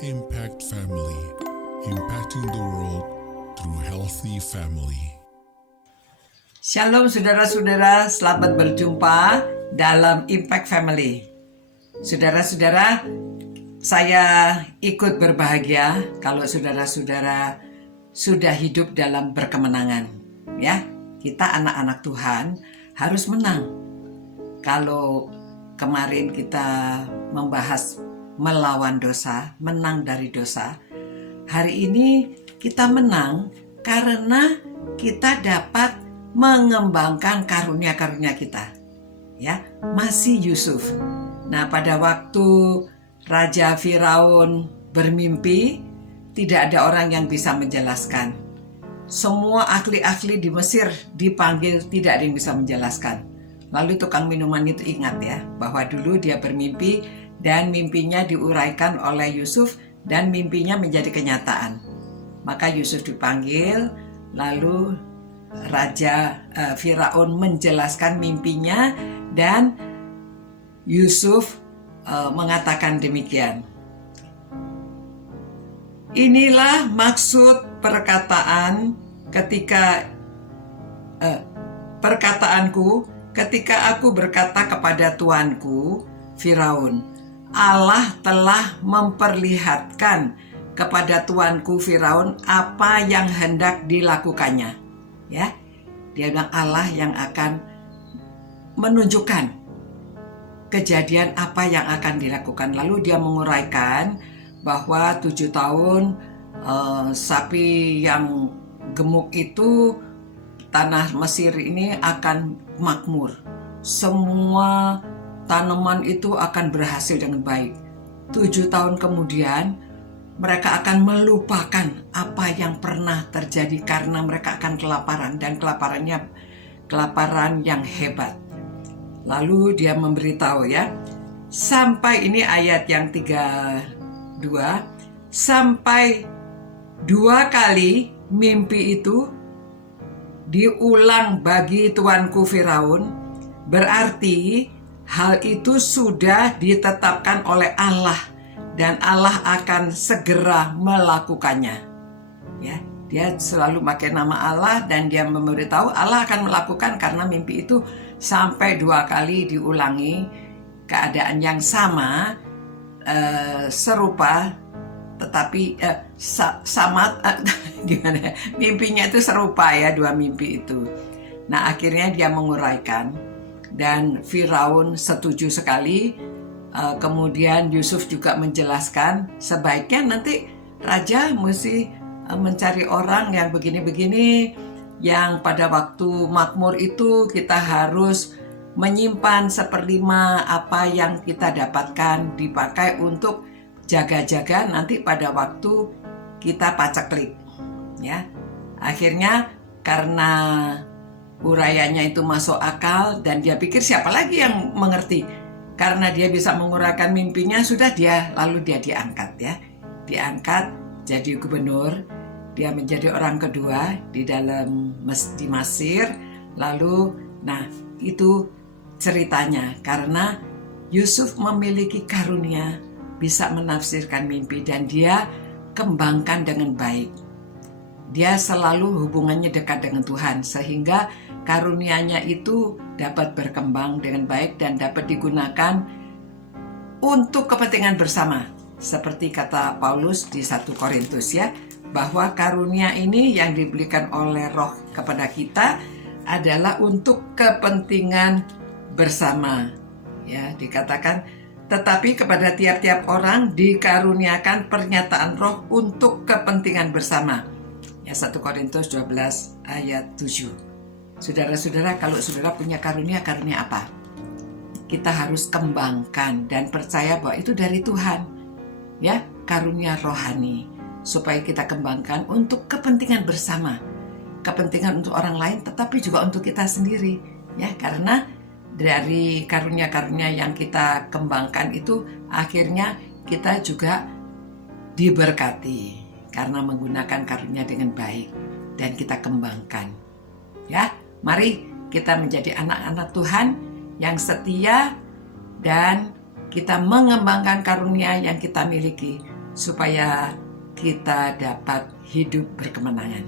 Impact Family, impacting the world through healthy family. Shalom saudara-saudara, selamat berjumpa dalam Impact Family. Saudara-saudara, saya ikut berbahagia kalau saudara-saudara sudah hidup dalam berkemenangan. Ya, kita anak-anak Tuhan harus menang. Kalau kemarin kita membahas melawan dosa, menang dari dosa, hari ini kita menang karena kita dapat mengembangkan karunia-karunia kita. Ya, masih Yusuf. Nah, pada waktu Raja Firaun bermimpi, tidak ada orang yang bisa menjelaskan. Semua ahli-ahli di Mesir dipanggil, tidak ada yang bisa menjelaskan. Lalu tukang minuman itu ingat ya, bahwa dulu dia bermimpi dan mimpinya diuraikan oleh Yusuf dan mimpinya menjadi kenyataan. Maka Yusuf dipanggil, lalu Raja Firaun menjelaskan mimpinya dan Yusuf mengatakan demikian. Inilah maksud perkataanku ketika aku berkata kepada tuanku Firaun, Allah telah memperlihatkan kepada tuanku Firaun apa yang hendak dilakukannya. Ya, dia bilang Allah yang akan menunjukkan kejadian apa yang akan dilakukan. Lalu dia menguraikan bahwa 7 tahun sapi yang gemuk itu, tanah Mesir ini akan makmur. Semua tanaman itu akan berhasil dengan baik. 7 tahun kemudian mereka akan melupakan apa yang pernah terjadi karena mereka akan kelaparan, dan kelaparan yang hebat. Lalu dia memberitahu ya, sampai ini ayat yang 32, sampai 2 kali mimpi itu diulang bagi tuanku Firaun, berarti hal itu sudah ditetapkan oleh Allah dan Allah akan segera melakukannya. Ya, dia selalu pakai nama Allah dan dia memberitahu Allah akan melakukan karena mimpi itu sampai 2 kali diulangi, keadaan yang sama, serupa, tetapi gimana? Mimpinya itu serupa ya, 2 mimpi itu. Nah, akhirnya dia menguraikan. Dan Firaun setuju sekali. Kemudian Yusuf juga menjelaskan sebaiknya nanti raja mesti mencari orang yang begini-begini, yang pada waktu makmur itu kita harus menyimpan 1/5 apa yang kita dapatkan, dipakai untuk jaga-jaga nanti pada waktu kita paceklik. Ya, akhirnya karena uraiannya itu masuk akal dan dia pikir siapa lagi yang mengerti, karena dia bisa menguraikan mimpinya, sudah lalu dia diangkat ya, diangkat jadi gubernur. Dia menjadi orang kedua di Mesir. Lalu nah itu ceritanya, karena Yusuf memiliki karunia bisa menafsirkan mimpi dan dia kembangkan dengan baik. Dia selalu hubungannya dekat dengan Tuhan sehingga karunianya itu dapat berkembang dengan baik dan dapat digunakan untuk kepentingan bersama. Seperti kata Paulus di 1 Korintus ya, bahwa karunia ini yang diberikan oleh Roh kepada kita adalah untuk kepentingan bersama. Ya, dikatakan tetapi kepada tiap-tiap orang dikaruniakan pernyataan Roh untuk kepentingan bersama. Ya, 1 Korintus 12 ayat 7. Saudara-saudara, kalau saudara punya karunia apa? Kita harus kembangkan dan percaya bahwa itu dari Tuhan. Ya, karunia rohani supaya kita kembangkan untuk kepentingan bersama. Kepentingan untuk orang lain tetapi juga untuk kita sendiri. Ya, karena dari karunia-karunia yang kita kembangkan itu akhirnya kita juga diberkati karena menggunakan karunia dengan baik dan kita kembangkan. Ya, mari kita menjadi anak-anak Tuhan yang setia dan kita mengembangkan karunia yang kita miliki supaya kita dapat hidup berkemenangan.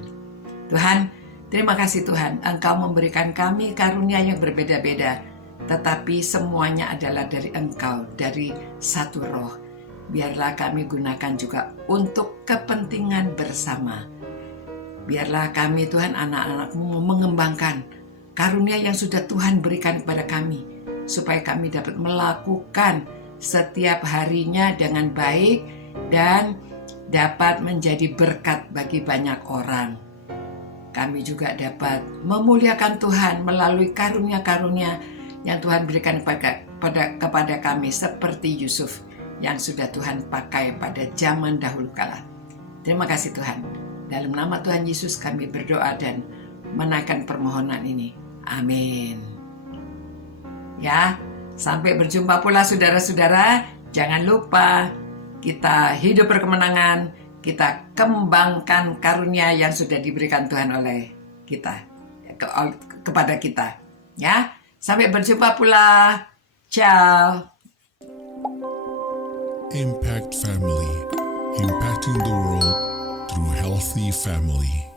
Tuhan, terima kasih Tuhan, Engkau memberikan kami karunia yang berbeda-beda, tetapi semuanya adalah dari Engkau, dari satu roh. Biarlah kami gunakan juga untuk kepentingan bersama. Biarlah kami Tuhan, anak-anak-Mu, mengembangkan karunia yang sudah Tuhan berikan kepada kami, supaya kami dapat melakukan setiap harinya dengan baik dan dapat menjadi berkat bagi banyak orang. Kami juga dapat memuliakan Tuhan melalui karunia-karunia yang Tuhan berikan kepada kami, seperti Yusuf yang sudah Tuhan pakai pada zaman dahulu kala. Terima kasih Tuhan. Dalam nama Tuhan Yesus kami berdoa dan menaikkan permohonan ini. Amin. Ya, sampai berjumpa pula saudara-saudara. Jangan lupa kita hidup berkemenangan, kita kembangkan karunia yang sudah diberikan Tuhan oleh kita, kepada kita. Ya, sampai berjumpa pula. Ciao. Impact Family, impacting the world through healthy family.